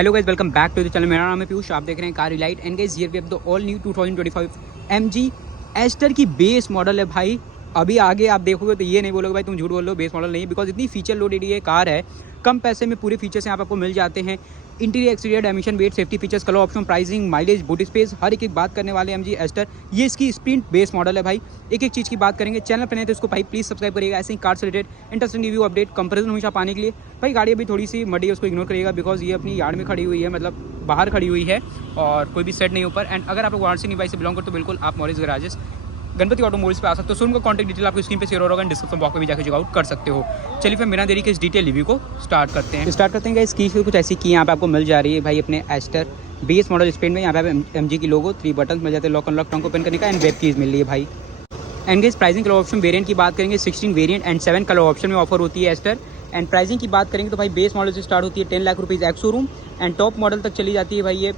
Hello guys, welcome back to the channel. मेरा नाम है पीयूष, आप देख रहे हैं car relight. And guys here we have the all new 2025 MG Astor की बेस मॉडल है भाई। अभी आगे आप देखोगे तो ये नहीं बोलोगे भाई तुम झूठ बोल लो, बेस मॉडल नहीं है, बिकॉज इतनी फीचर लोडेड ये कार है। कम पैसे में पूरे फीचर्स यहाँ पर आपको मिल जाते हैं। Interior, exterior, dimension, weight, safety features, colour option, pricing, mileage, boot space, हर एक बात करने वाले MG एस्टर। ये इसकी स्प्रिंट बेस मॉडल है भाई। एक एक चीज़ की बात करेंगे। चैनल पर नहीं तो इसको भाई प्लीज़ सब्सक्राइब करिएगा ऐसे ही कार से related interesting review, update, comparison हमेशा पाने के लिए। भाई गाड़ी अभी थोड़ी सी मडी है, उसको इग्नोर करिएगा बिकॉज ये अपनी यार्ड में खड़ी हुई है, मतलब बाहर खड़ी हुई है और कोई भी सेट नहीं ऊपर। एंड अगर आप लोग वाराणसी निवाई से बिलोंग करते हो तो बिल्कुल आप मॉरिस गैराजेस गणपति ऑटोमोबाइल्स पे आ सकते हो। शोरूम का कॉन्टैक्ट डिटेल आपको स्क्रीन पे शेयर हो रहा होगा, डिस्क्रिप्शन बॉक्स में भी जाकर चेकआउट कर सकते हो। चलिए फिर बिना देरी के इस डिटेल रिव्यू को स्टार्ट करते हैं। गाइस की कुछ ऐसी की यहाँ पे आपको मिल जा रही है भाई अपने एस्टर बेस मॉडल स्पेन में। यहाँ पे MG की लोगो, 3 बटन मिल जाते हैं, लॉक अनलॉक, ट्रंक ओपन करने का, एंड वेब कीज मिल रही है भाई। And guys pricing colour option variant की बात करेंगे, 16 वेरिएंट एंड 7 कलर ऑप्शन में ऑफर होती है एस्टर। एंड प्राइसिंग की बात करेंगे तो भाई बेस मॉडल से स्टार्ट होती है 10 lakh rupees ex showroom, and top model तक चली जाती है भाई ये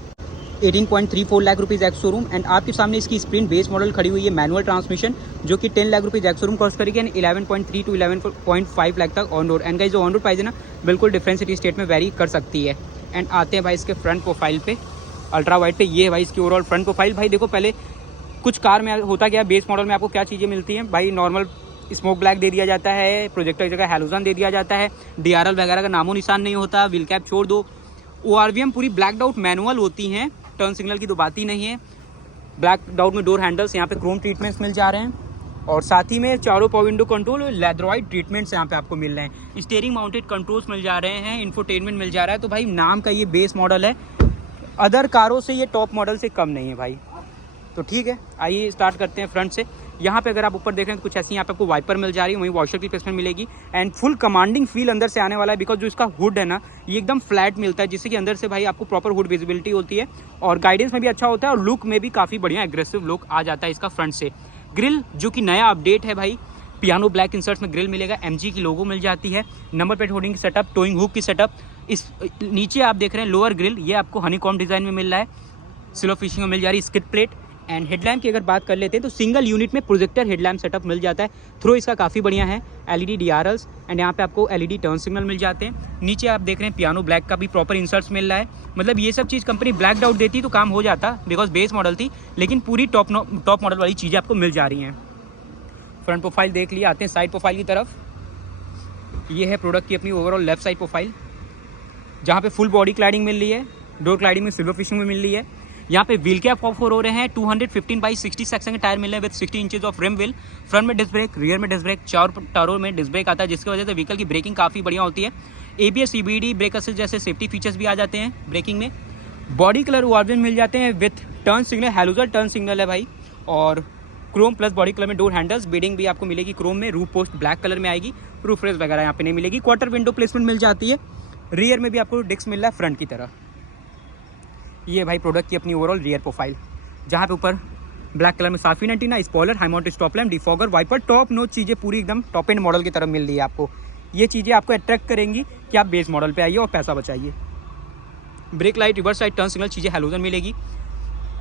18.34 lakh rupees ex showroom. And आपके सामने इसकी स्प्रिंट बेस मॉडल खड़ी हुई है मैनुअल ट्रांसमिशन, जो कि 10 lakh rupees ex showroom cost करेगी, एंड 11.3 टू 11.5 लाख तक ऑन रोड। एंड गाइस जो ऑन रोड प्राइस है ना, बिल्कुल डिफरेंट सिटी स्टेट में वेरी कर सकती है। एंड आते हैं भाई इसके फ्रंट प्रोफाइल पे, अल्ट्रा वाइड पे। ये है भाई इसकी ओवरऑल फ्रंट प्रोफाइल। भाई देखो पहले कुछ कार में होता क्या, बेस मॉडल में आपको क्या चीज़ें मिलती हैं भाई। नॉर्मल स्मोक ब्लैक दे दिया जाता है, प्रोजेक्टर की जगह हैलोजन दे दिया जाता है, DRL वगैरह का नामो निशान नहीं होता, व्हील कैप छोड़ दो। ORVM पूरी ब्लैक आउट मैनुअल होती हैं, टर्न सिग्नल की तो बात ही नहीं है। ब्लैक आउट में डोर हैंडल्स, यहाँ पे क्रोम ट्रीटमेंट्स मिल जा रहे हैं, और साथ ही में चारों पावर विंडो कंट्रोल लेदरॉइड ट्रीटमेंट्स यहाँ पे आपको मिल रहे हैं। स्टीयरिंग माउंटेड कंट्रोल्स मिल जा रहे हैं, इंफोटेनमेंट मिल जा रहा है। तो भाई नाम का ये बेस मॉडल है, अदर कारों से ये टॉप मॉडल से कम नहीं है भाई। तो ठीक है, आइए स्टार्ट करते हैं फ्रंट से। यहाँ पे अगर आप ऊपर देखें तो कुछ ऐसी यहाँ पे आपको वाइपर मिल जा रही है, वहीं वॉशर की प्लेसमेंट मिलेगी, एंड फुल कमांडिंग फील अंदर से आने वाला है बिकॉज जो इसका हुड है ना, ये एकदम फ्लैट मिलता है, जिससे कि अंदर से भाई आपको प्रॉपर हुड विजिबिलिटी होती है, और गाइडेंस में भी अच्छा होता है, और लुक में भी काफ़ी बढ़िया एग्रेसिव लुक आ जाता है इसका फ्रंट से। ग्रिल जो कि नया अपडेट है भाई, पियानो ब्लैक इंसर्ट्स में ग्रिल मिलेगा, MG की लोगो मिल जाती है, नंबर प्लेट होल्डिंग की सेटअप, टोइंग हुक की सेटअप। इस नीचे आप देख रहे हैं लोअर ग्रिल, ये आपको हनीकॉम्ब डिज़ाइन में मिल रहा है, सिल्वर फिनिशिंग में मिल जा रही है स्किड प्लेट। एंड हेडलैम्प की अगर बात कर लेते हैं तो सिंगल यूनिट में प्रोजेक्टर हेडलैम्प सेटअप मिल जाता है, थ्रो इसका काफ़ी बढ़िया है, LED DRLs, एंड यहाँ पे आपको LED टर्न सिग्नल मिल जाते हैं। नीचे आप देख रहे हैं पियानो ब्लैक का भी प्रॉपर इंसर्ट्स मिल रहा है। मतलब ये सब चीज़ कंपनी ब्लैक आउट देती तो काम हो जाता बिकॉज बेस मॉडल थी, लेकिन पूरी टॉप मॉडल वाली चीज़ें आपको मिल जा रही हैं। फ्रंट प्रोफाइल देख लिया, आते हैं साइड प्रोफाइल की तरफ। ये है प्रोडक्ट की अपनी ओवरऑल लेफ्ट साइड प्रोफाइल, जहाँ पे फुल बॉडी क्लैडिंग मिल रही है, डोर क्लैडिंग में सिल्वर फिनिशिंग में मिल रही है। यहाँ पे व्हील कैप ऑफर हो रहे हैं, 215/60 सेक्शन के टायर मिल रहे हैं with 60 inches of rim wheel. Front में डिस्क ब्रेक, रियर में डिस्क ब्रेक, चार टायरों में डिस्क ब्रेक आता है, जिसकी वजह से व्हीकल की ब्रेकिंग काफ़ी बढ़िया होती है। ABS CBD ब्रेक असिस्ट जैसे सेफ्टी फीचर्स भी आ जाते हैं ब्रेकिंग में। बॉडी कलर ORVM मिल जाते हैं with turn signal, halogen turn signal है भाई, और क्रोम प्लस बॉडी कलर में डोर हैंडल्स, बीडिंग भी आपको मिलेगी क्रोम में, रूफ पोस्ट ब्लैक कलर में आएगी, रूफ रेस वगैरह यहाँ पे नहीं मिलेगी। क्वार्टर विंडो प्लेसमेंट मिल जाती है, रियर में भी आपको डिस्क मिल रहा है फ्रंट की तरह। ये भाई प्रोडक्ट की अपनी ओवरऑल रियर प्रोफाइल, जहाँ पे ऊपर ब्लैक कलर में shark fin antenna, spoiler, high mounted stop lamp, defogger, wiper, top notch चीज़ें पूरी एकदम टॉप एंड मॉडल की तरफ मिल रही है आपको। ये चीज़ें आपको अट्रैक्ट करेंगी कि आप बेस मॉडल पे आइए और पैसा बचाइए। Brake light, reverse light, turn signal चीज़ें हैलोजन मिलेगी,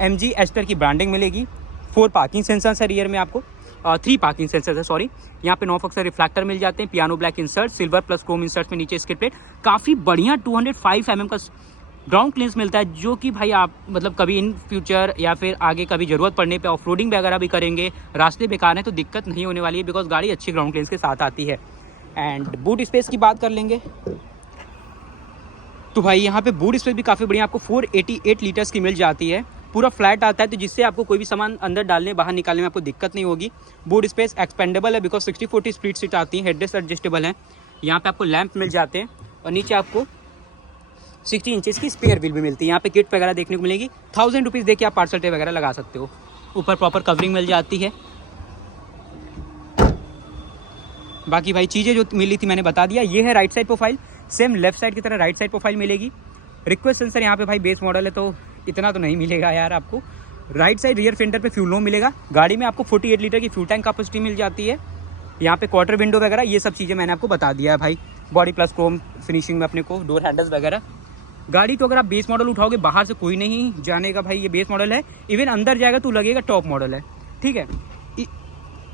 MG एस्टर की ब्रांडिंग मिलेगी। 4 पार्किंग सेंसर्स है रियर में आपको, 3 पार्किंग सेंसर्स है सॉरी। यहाँ पे 9 फक्सर रिफ्लेक्टर मिल जाते हैं, piano black insert, silver plus Chrome insert में नीचे स्किड प्लेट, काफ़ी बढ़िया 205 mm का ग्राउंड क्लियरेंस मिलता है, जो कि भाई आप मतलब कभी इन फ्यूचर या फिर आगे कभी ज़रूरत पड़ने पे ऑफ रोडिंग वगैरह भी करेंगे, रास्ते बेकार हैं तो दिक्कत नहीं होने वाली है बिकॉज गाड़ी अच्छी ग्राउंड क्लियरेंस के साथ आती है। एंड बूट स्पेस की बात कर लेंगे तो भाई यहाँ पे बूट स्पेस भी काफ़ी बढ़िया आपको 488 लीटर्स की मिल जाती है, पूरा फ्लैट आता है, तो जिससे आपको कोई भी सामान अंदर डालने बाहर निकालने में आपको दिक्कत नहीं होगी। बूट स्पेस एक्सपेंडेबल है बिकॉज 60/40 स्प्लिट सीट आती है, हेडरेस्ट एडजस्टेबल है। यहाँ पे आपको लैंप मिल जाते हैं, और नीचे आपको 60 इंचेस की स्पेयर व्हील भी मिलती है। यहाँ पे किट वगैरह देखने को मिलेगी, 1000 रुपीज़ दे के आप पार्सल ट्रे वगैरह लगा सकते हो। ऊपर प्रॉपर कवरिंग मिल जाती है। बाकी भाई चीज़ें जो मिली थी मैंने बता दिया। ये है right side profile, same left side की तरह राइट साइड प्रोफाइल मिलेगी। रिक्वेस्ट सेंसर यहाँ पे भाई बेस मॉडल है तो इतना तो नहीं मिलेगा यार आपको। राइट साइड रियर फेंडर पे फ्यूल नो मिलेगा। गाड़ी में आपको 48 लीटर की फ्यूल टैंक कैपेसिटी मिल जाती है। यहाँ पे क्वार्टर विंडो वगैरह ये सब चीज़ें मैंने आपको बता दिया है भाई। बॉडी प्लस क्रोम फिनिशिंग में अपने को, डोर हैंडल्स वगैरह। गाड़ी तो अगर आप बेस मॉडल उठाओगे बाहर से कोई नहीं जानेगा भाई ये बेस मॉडल है, इवन अंदर जाएगा तो लगेगा टॉप मॉडल है, ठीक है।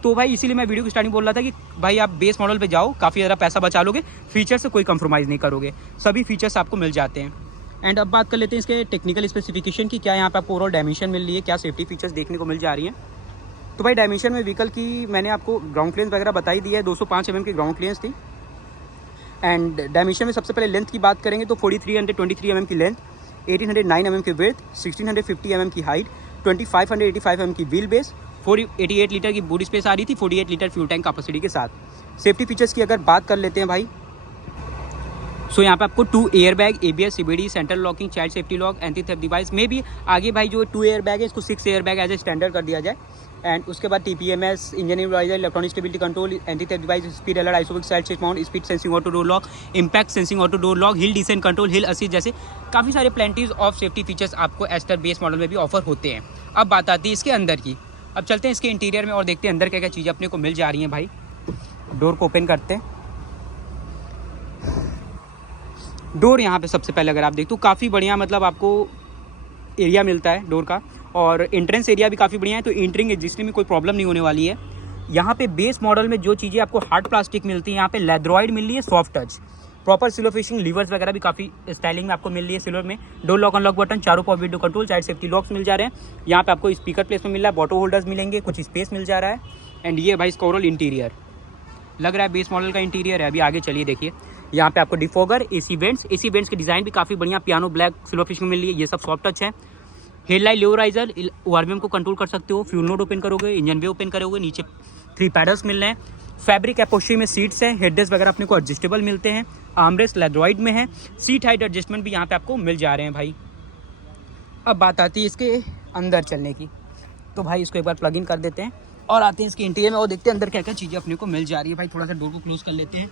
तो भाई इसीलिए मैं वीडियो की स्टार्टिंग बोल रहा था कि भाई आप बेस मॉडल पे जाओ, काफ़ी ज़्यादा पैसा बचा लोगे, फीचर से कोई कंप्रोमाइज़ नहीं करोगे, सभी फीचर्स आपको मिल जाते हैं। एंड अब बात कर लेते हैं इसके टेक्निकल स्पेसिफिकेशन की, क्या यहाँ पे आपको ओवरऑल डायमेंशन मिल रही है, क्या सेफ्टी फीचर्स देखने को मिल जा रही हैं। तो भाई डायमेंशन में व्हीकल की मैंने आपको ग्राउंड क्लियरेंस वगैरह बताई दी है, 205 mm की ग्राउंड क्लियरेंस थी। एंड डायमेंशन में सबसे पहले लेंथ की बात करेंगे तो 4323 mm की लेंथ, 1809 mm की विड्थ, 1650 mm की हाइट, 2585 mm की व्हील बेस, 488 लीटर की बूट स्पेस आ रही थी, 48 लीटर फ्यूल टैंक कैपेसिटी के साथ। सेफ्टी फीचर्स की अगर बात कर लेते हैं भाई, सो यहाँ पे आपको 2 air bag, ABS, CBD, central locking, child safety lock, anti theft device में भी आगे भाई जो 2 एयर बैग है इसको 6 air bag as a standard कर दिया जाए। एंड उसके बाद TPMS, engine immobiliser, electronic stability control, anti theft device, speed alert, isofix side switch mount, speed sensing auto door lock, impact sensing auto door lock, hill descent control, hill assist, जैसे काफ़ी सारे plenties of safety features आपको Astor base model में भी offer होते हैं। अब बात आती है इसके अंदर की। अब चलते हैं इसके इंटीरियर में और देखते हैं अंदर क्या क्या चीज़ें अपने को मिल जा रही हैं भाई। डोर को ओपन करते हैं। डोर यहाँ पे सबसे पहले अगर आप देख तो काफ़ी बढ़िया मतलब आपको एरिया मिलता है डोर का, और एंट्रेंस एरिया भी काफ़ी बढ़िया है, तो एंट्रिंग एग्जिस्टिंग में कोई प्रॉब्लम नहीं होने वाली है। यहाँ पे बेस मॉडल में जो चीज़ें आपको हार्ड प्लास्टिक मिलती है, यहाँ पे लेदरॉइड मिल रही है, soft touch, proper silver fishing levers वगैरह भी काफ़ी स्टाइलिंग में आपको मिल रही है सिल्वर में। डोर लॉक अनलॉक बटन, चारों power window control, child safety locks मिल जा रहे हैं। यहाँ पे आपको स्पीकर प्लेस में मिल रहा है, बॉटल होल्डर्स मिलेंगे, कुछ स्पेस मिल जा रहा है। एंड ये भाई इसका ओवरऑल इंटीरियर लग रहा है बेस मॉडल का इंटीरियर है। अभी आगे चलिए देखिए, यहाँ पे आपको डिफॉगर, AC वेंट्स की डिज़ाइन भी काफ़ी बढ़िया पियानो ब्लैक सिल्वर फिश में मिल रही है, ये सब सॉफ्ट टच है। हेडलाइट लो राइजर, ORVM को कंट्रोल कर सकते हो, फ्यूल नोड ओपन करोगे, इंजन वे ओपन करोगे, नीचे 3 पैडल्स मिल रहे हैं। फैब्रिक एपोस्ट्री में सीट्स हैं, हेडरेस्ट वगैरह अपने को एडजस्टेबल मिलते हैं, आर्मरेस्ट लेदरॉइड में है, सीट हाइट एडजस्टमेंट भी यहाँ पे आपको मिल जा रहे हैं भाई। अब बात आती है इसके अंदर चलने की, तो भाई इसको एक बार प्लग इन कर देते हैं और आते हैं इसके इंटीरियर में और देखते हैं अंदर क्या क्या चीज़ें अपने को मिल जा रही है भाई। थोड़ा सा डोर को क्लोज कर लेते हैं।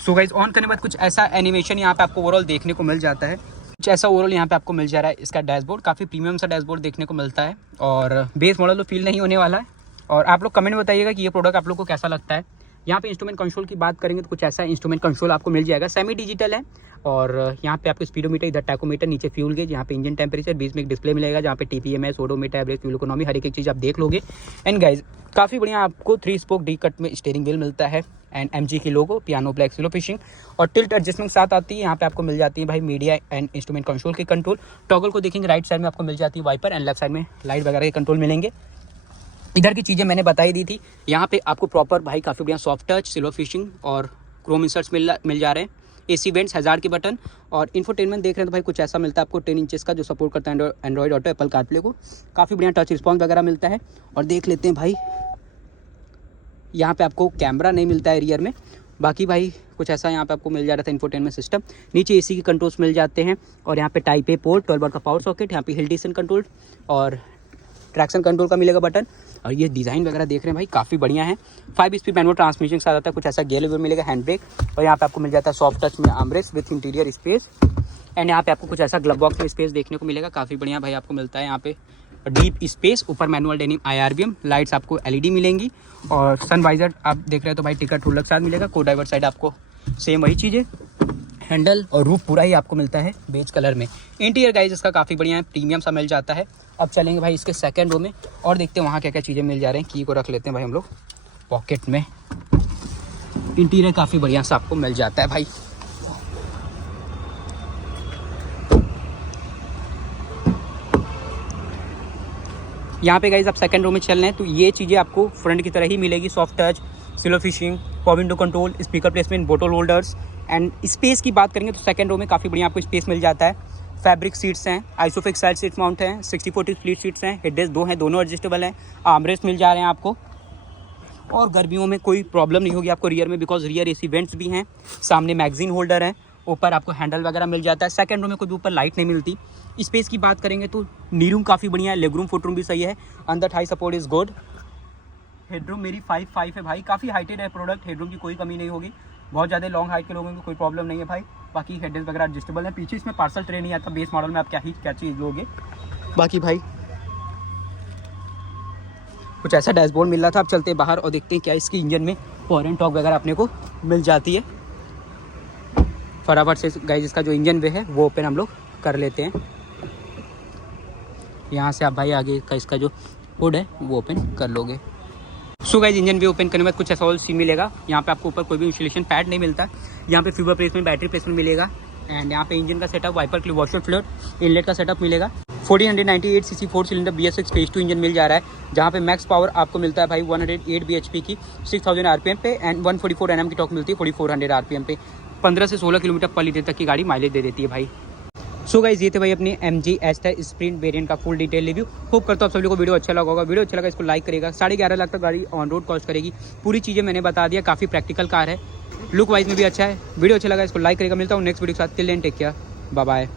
सो गाइस ऑन करने के बाद कुछ ऐसा एनिमेशन यहाँ पे आपको ओवरऑल देखने को मिल जाता है, कुछ ऐसा ओवरऑल यहाँ पे आपको मिल जा रहा है। इसका डैशबोर्ड काफ़ी प्रीमियम सा डैशबोर्ड देखने को मिलता है और बेस मॉडल तो फील नहीं होने वाला है। और आप लोग कमेंट में बताइएगा कि ये प्रोडक्ट आप लोग को कैसा लगता है। यहाँ पे इंस्ट्रूमेंट कंट्रोल की बात करेंगे तो कुछ ऐसा इंस्ट्रूमेंट कंट्रोल आपको मिल जाएगा, सेमी डिजिटल है। और यहाँ पे आपको स्पीडोमीटर, इधर टैकोमीटर, नीचे फ्यूल गेज, यहाँ पे इंजन टेम्परेचर, बीच में एक डिस्प्ले मिलेगा जहाँ पे TPMS, odometer, average fuel economy, हर एक चीज़ आप देख लोगे। एंड गाइज काफ़ी बढ़िया आपको 3 स्पोक डी कट में स्टीयरिंग व्हील मिलता है एंड MG की लोगो, पियानो ब्लैक सिल्वर फिशिंग और टिल्ट एडजस्टमेंट साथ आती है। यहाँ पे आपको मिल जाती है भाई मीडिया एंड इंस्ट्रूमेंट कंट्रोल के कंट्रोल। टॉगल को देखेंगे राइट साइड में आपको मिल जाती है वाइपर एंड लेफ्ट साइड में लाइट वगैरह के कंट्रोल मिलेंगे। इधर की चीज़ें मैंने बताई दी थी। यहाँ पे आपको प्रॉपर भाई काफ़ी बढ़िया सॉफ्ट टच, सिल्वर फिशिंग और क्रोम इंसर्ट्स मिल जा रहे हैं। AC वेंट्स, हज़ार के बटन और इंफोटेनमेंट देख रहे हैं तो भाई कुछ ऐसा मिलता है आपको 10 इंचेस का, जो सपोर्ट करता है एंड्रॉइड ऑटो, एप्पल कारप्ले को। काफ़ी बढ़िया टच रिस्पॉन्स वगैरह मिलता है। और देख लेते हैं भाई, यहाँ पे आपको कैमरा नहीं मिलता है रियर में, बाकी भाई कुछ ऐसा यहाँ पे आपको मिल जा रहा था इंफोटेनमेंट सिस्टम। नीचे AC के कंट्रोल्स मिल जाते हैं और यहाँ पे टाइप A पोर्ट, 12 वोल्ट का पावर सॉकेट, यहाँ पे हिल डिसेंट कंट्रोल और ट्रैक्शन कंट्रोल का मिलेगा बटन। और ये डिज़ाइन वगैरह देख रहे हैं भाई काफ़ी बढ़िया है। 5 स्पीड मैनुअल ट्रांसमिशन के साथ आता है, कुछ ऐसा गियर लिवर मिलेगा, हैंड ब्रेक। और यहाँ पे आपको मिल जाता है सॉफ्ट टच में armrest with interior space. And यहाँ पे आपको कुछ ऐसा ग्लव बॉक्स में स्पेस देखने को मिलेगा, काफ़ी बढ़िया भाई आपको मिलता है यहाँ पे डीप स्पेस। ऊपर मैनुअल डेनिम IRBM, लाइट्स आपको LED मिलेंगी और सन वाइजर आप देख रहे हो तो भाई टिकट होल्डर के साथ मिलेगा। को ड्राइवर साइड आपको सेम वही चीज़ें, हैंडल और रूफ पूरा ही आपको मिलता है बेज कलर में। इंटीरियर गाइज इसका काफ़ी बढ़िया है, प्रीमियम सा मिल जाता है। अब चलेंगे भाई इसके सेकंड रो में और देखते हैं वहाँ क्या क्या चीज़ें मिल जा रहे हैं। की को रख लेते हैं भाई हम लोग पॉकेट में। इंटीरियर काफ़ी बढ़िया सा आपको मिल जाता है भाई। यहाँ पे गाइज आप सेकंड रो में चल रहे हैं तो ये चीज़ें आपको फ्रंट की तरह ही मिलेगी, soft touch, silver fishing, power window control, speaker placement, bottle holders. And space की बात करेंगे तो सेकंड रो में काफ़ी बढ़िया आपको स्पेस मिल जाता है। फैब्रिक सीट्स हैं, आइसोफिक साइड सीट माउंट हैं, 60/40 स्प्लिट सीट्स हैं, हेडरेस्ट 2 हैं, दोनों एडजस्टेबल हैं, आर्मरेस्ट मिल जा रहे हैं आपको। और गर्मियों में कोई प्रॉब्लम नहीं होगी आपको रियर में, बिकॉज रियर AC वेंट्स भी हैं, सामने मैगजीन होल्डर है, ऊपर आपको हैंडल वगैरह मिल जाता है। सेकंड रो में कोई भी ऊपर लाइट नहीं मिलती। स्पेस की बात करेंगे तो नी रूम काफ़ी बढ़िया है, लेग रूम फुट रूम भी सही है, अंदर Thai support is good. Headroom मेरी 5'5" है भाई, काफ़ी हाइटेड है प्रोडक्ट, हेडरूम की कोई कमी नहीं होगी। बहुत ज़्यादा लॉन्ग हाइट के लोगों को कोई प्रॉब्लम नहीं है भाई। बाकी हेडरेस्ट वगैरह एडजस्टेबल है। पीछे इसमें पार्सल ट्रे नहीं आता, बेस मॉडल में आप क्या चीज़ लोगे। बाकी भाई कुछ ऐसा डैशबोर्ड मिल रहा था। अब चलते हैं बाहर और देखते हैं क्या इसकी इंजन में पावर एंड टॉर्क वगैरह अपने को मिल जाती है। फटाफट से गाइस इसका जो इंजन वे है वो ओपन हम लोग कर लेते हैं। यहाँ से आप भाई आगे का इसका जो हुड है वो ओपन कर लोगे। सो गाइस इंजन भी ओपन करने में कुछ ऐसा ऑल सी मिलेगा। यहाँ पे आपको ऊपर कोई भी इंसुलेशन पैड नहीं मिलता। यहाँ पे फ्यूबर प्लेसमेंट, बैटरी प्लेसमेंट मिलेगा। एंड यहाँ पे इंजन का setup, wiper clip, washer floor, inlet का सेटअप मिलेगा। 1498 CC 4 cylinder BS6 phase 2 engine मिल जा रहा है, जहाँ पे मैक्स पावर आपको मिलता है भाई 108 bhp की 6000 RPM पे एंड 144 Nm की टॉर्क मिलती है 4400 RPM पे। 15 से 16 किलोमीटर पर लीटर तक की गाड़ी माइलेज दे देती है भाई। सो गाइस, ये थे भाई अपनी MG एस्टर स्प्रिंट वेरिएंट का फुल डिटेल रिव्यू। होप करता हूँ आप सभी को वीडियो अच्छा लगा होगा। वीडियो अच्छा लगा इसको लाइक करेगा। 11.5 लाख तक गाड़ी ऑन रोड कॉस्ट करेगी। पूरी चीज़ें मैंने बता दिया, काफ़ी प्रैक्टिकल कार है, लुक वाइज में भी अच्छा है। वीडियो अच्छा लगा इसको लाइक करेगा। मिलता हूँ नेक्स्ट वीडियो के साथ। Till then take care, bye bye.